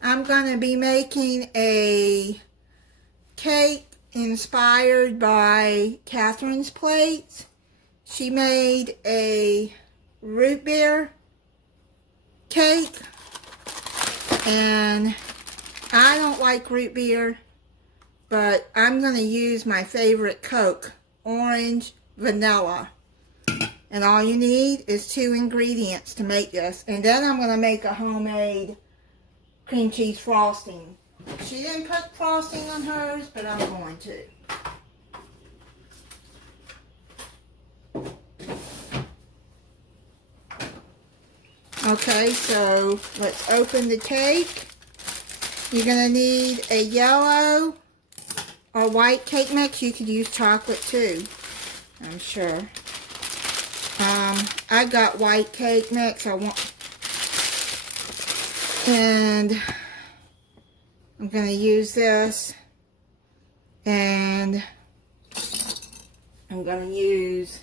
I'm going to be making a cake inspired by Catherine's plates. She made a root beer cake, and I don't like root beer, but I'm going to use my favorite Coke, orange vanilla. And all you need is 2 ingredients to make this. And then I'm going to make a homemade cream cheese frosting. She didn't put frosting on hers, but I'm going to. Okay, so let's open the cake. You're going to need a yellow or white cake mix. You could use chocolate too, I'm sure. I got white cake mix. And I'm going to use this, and I'm going to use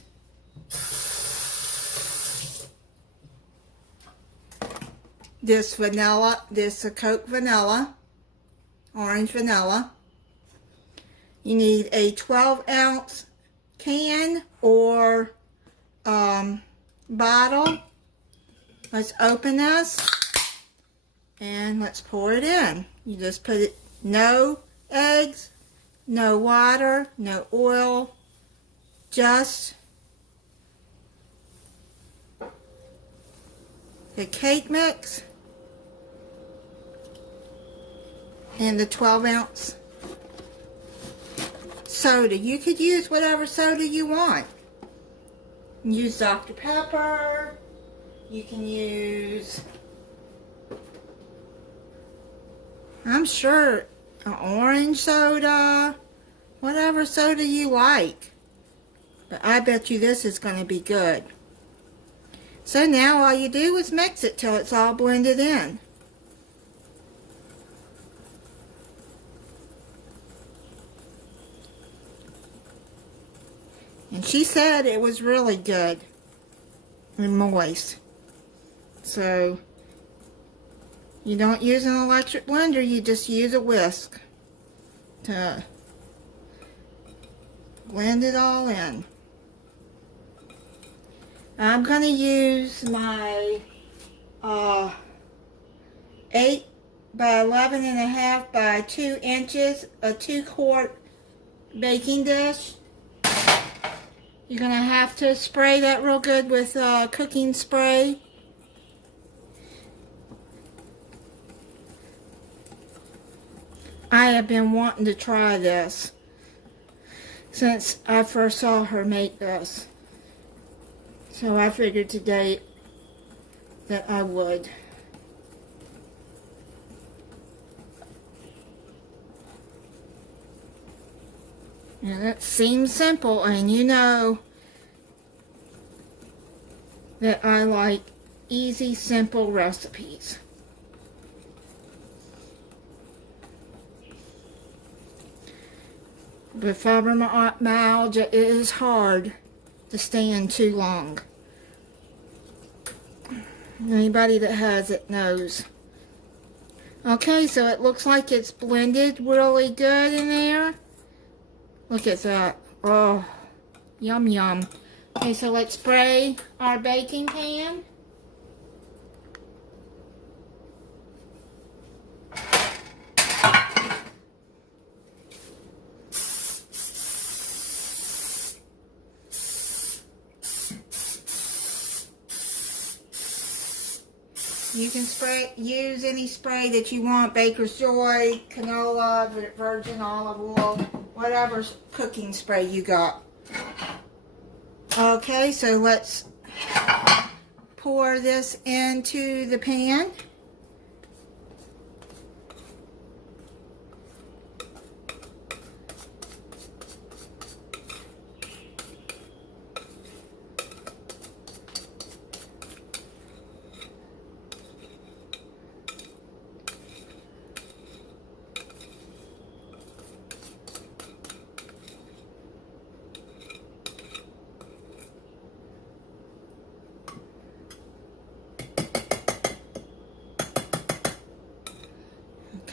this vanilla, this Coke vanilla, orange vanilla. You need a 12-ounce can or bottle. Let's open this and let's pour it in. You just put it, no eggs, no water, no oil, just the cake mix and the 12-ounce soda. You could use whatever soda you want. You can use Dr. Pepper. You can use, I'm sure, an orange soda, whatever soda you like. But I bet you this is going to be good. So now all you do is mix it till it's all blended in. And she said it was really good and moist. So you don't use an electric blender, you just use a whisk to blend it all in. I'm going to use my 8 by 11.5 by 2 inches, a 2-quart baking dish. You're going to have to spray that real good with cooking spray. I have been wanting to try this since I first saw her make this. So I figured today that I would. And it seems simple, and you know that I like easy, simple recipes. But fibromyalgia is hard to stand too long. Anybody that has it knows. Okay, so it looks like it's blended really good in there. Look at that. Oh, yum yum. Okay, so let's spray our baking pan. You can use any spray that you want, Baker's Joy, canola, virgin olive oil, whatever cooking spray you got. Okay, so let's pour this into the pan.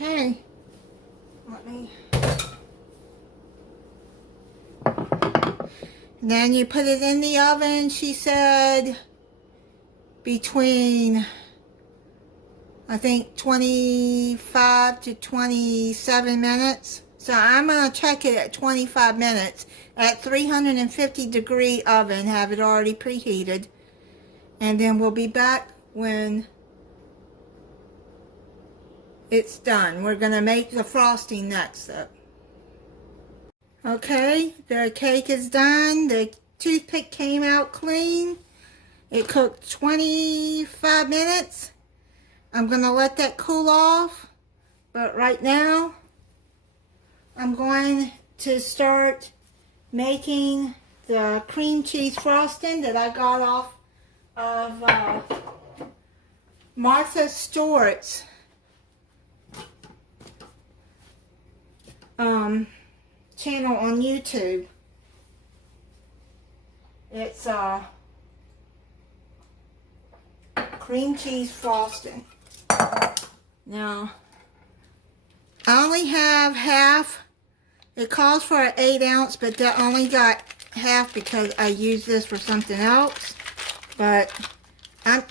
Okay. Let me... Then you put it in the oven, she said, between, I think, 25 to 27 minutes. So I'm going to check it at 25 minutes at 350-degree oven, have it already preheated. And then we'll be back when it's done. We're going to make the frosting next up. Okay, the cake is done. The toothpick came out clean. It cooked 25 minutes. I'm going to let that cool off. But right now, I'm going to start making the cream cheese frosting that I got off of Martha Stewart's channel on YouTube. It's cream cheese frosting. Now, I only have half. It calls for an 8-ounce, but I only got half because I use this for something else. But I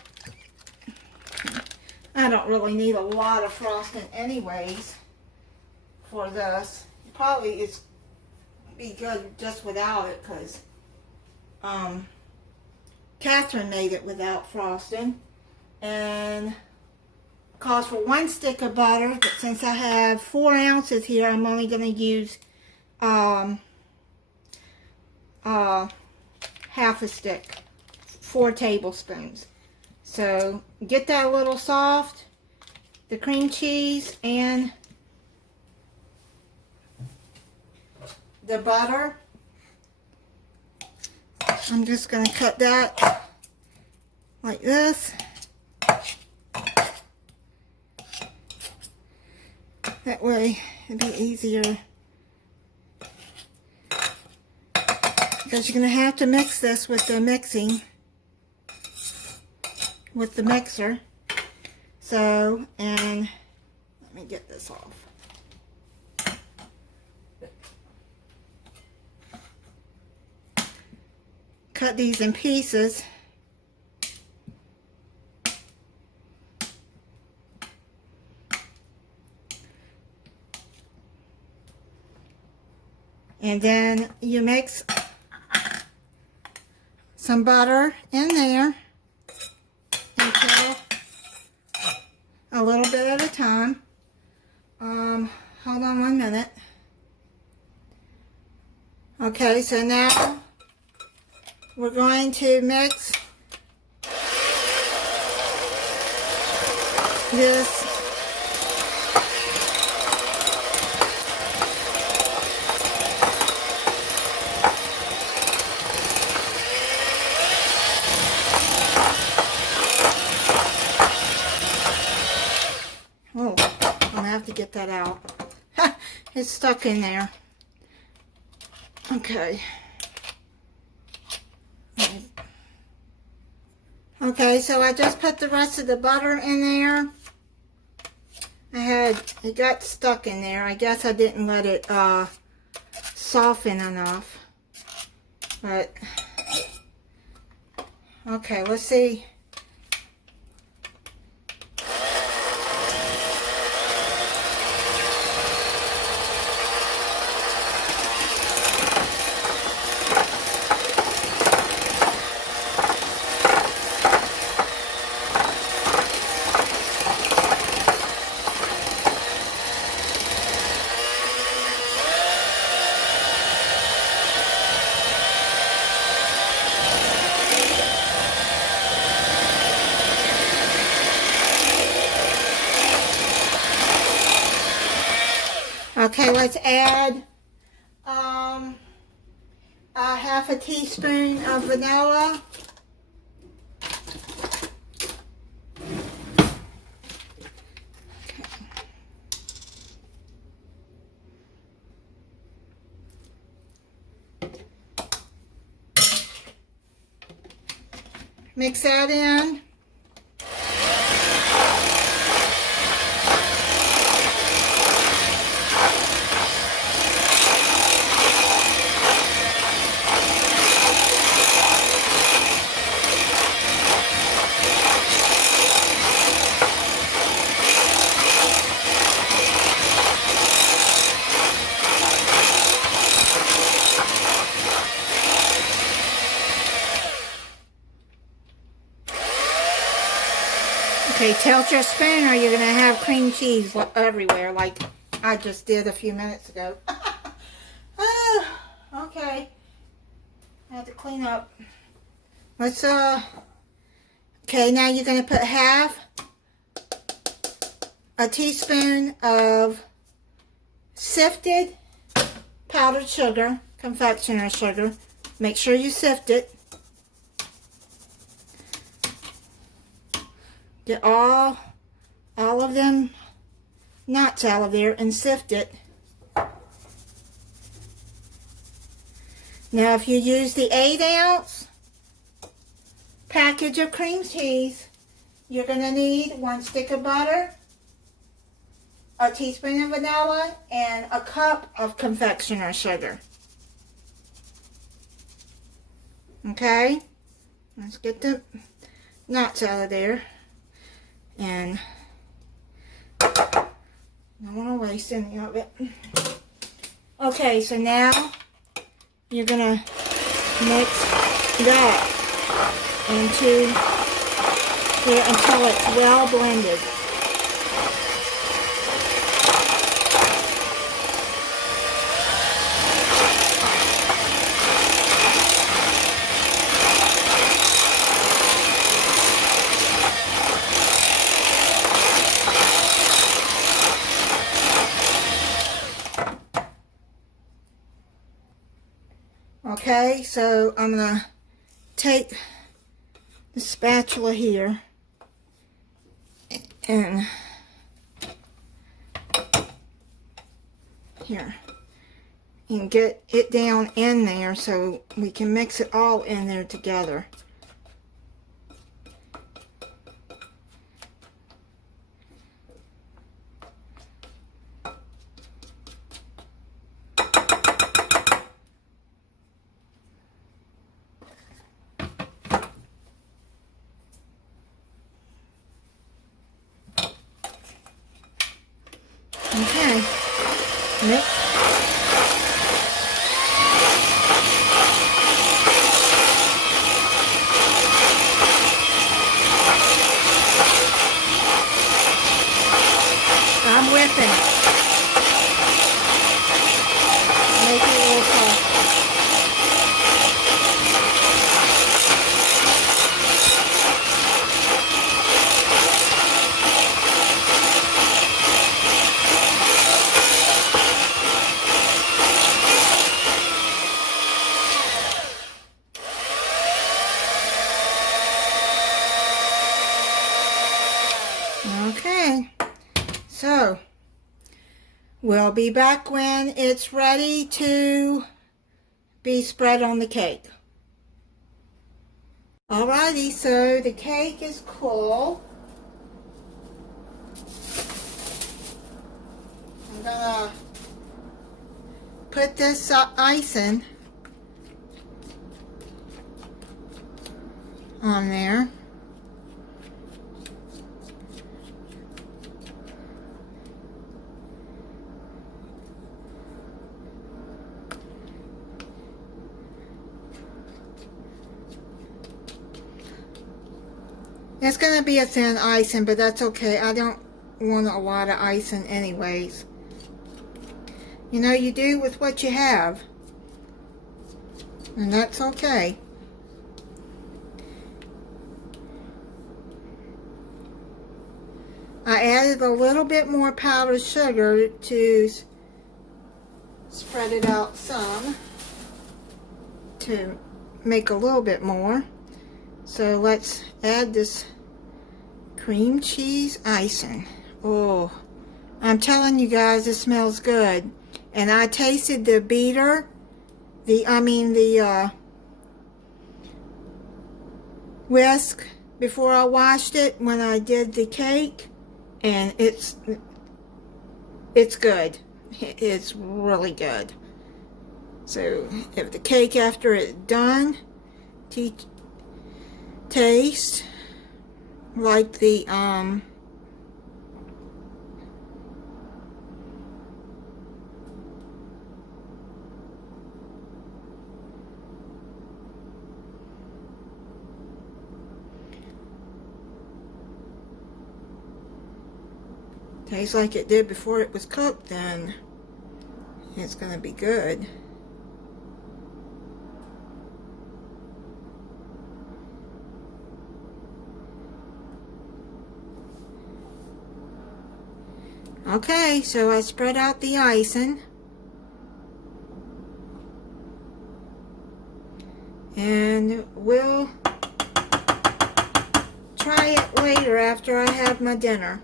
don't really need a lot of frosting anyways for this. Probably it's be good just without it, because Catherine made it without frosting, and calls for 1 stick of butter, but since I have 4 ounces here, I'm only going to use half a stick, 4 tablespoons. So get that a little soft, the cream cheese and the butter. I'm just going to cut that like this. That way it'd be easier. Because you're going to have to mix this with the mixer. So, and let me get this off. Cut these in pieces. And then you mix some butter in there. Okay. A little bit at a time. Hold on 1 minute. Okay, so now we're going to mix this to get that out. It's stuck in there. Okay. Okay, so I just put the rest of the butter in there. It got stuck in there. I guess I didn't let it soften enough. But, okay, let's see. Okay, let's add a half a teaspoon of vanilla. Okay. Mix that in. Okay, tilt your spoon or you're going to have cream cheese everywhere like I just did a few minutes ago. Okay. I have to clean up. Let's, okay, now you're going to put half a teaspoon of sifted powdered sugar, confectioner sugar. Make sure you sift it. Get all of them nuts out of there and sift it. Now if you use the 8-ounce package of cream cheese, you're going to need 1 stick of butter, a teaspoon of vanilla, and a cup of confectioner sugar. Okay, let's get the nuts out of there. And I don't want to waste any of it. Okay, so now you're going to mix that into here until it's well blended. Okay, so I'm going to take the spatula here and here and get it down in there so we can mix it all in there together. Okay, mix. I'm whipping it. Make it a little soft. Okay, so we'll be back when it's ready to be spread on the cake. Alrighty, so the cake is cool. I'm gonna put this icing on there. It's going to be a thin icing, but that's okay. I don't want a lot of icing anyways. You know, you do with what you have. And that's okay. I added a little bit more powdered sugar to spread it out some. To make a little bit more. So let's add this cream cheese icing. Oh, I'm telling you guys, it smells good. And I tasted the beater, the whisk before I washed it when I did the cake, and it's good. It's really good. So if the cake after it's done taste like the tastes like it did before it was cooked, then it's going to be good. Okay, so I spread out the icing. And we'll try it later after I have my dinner.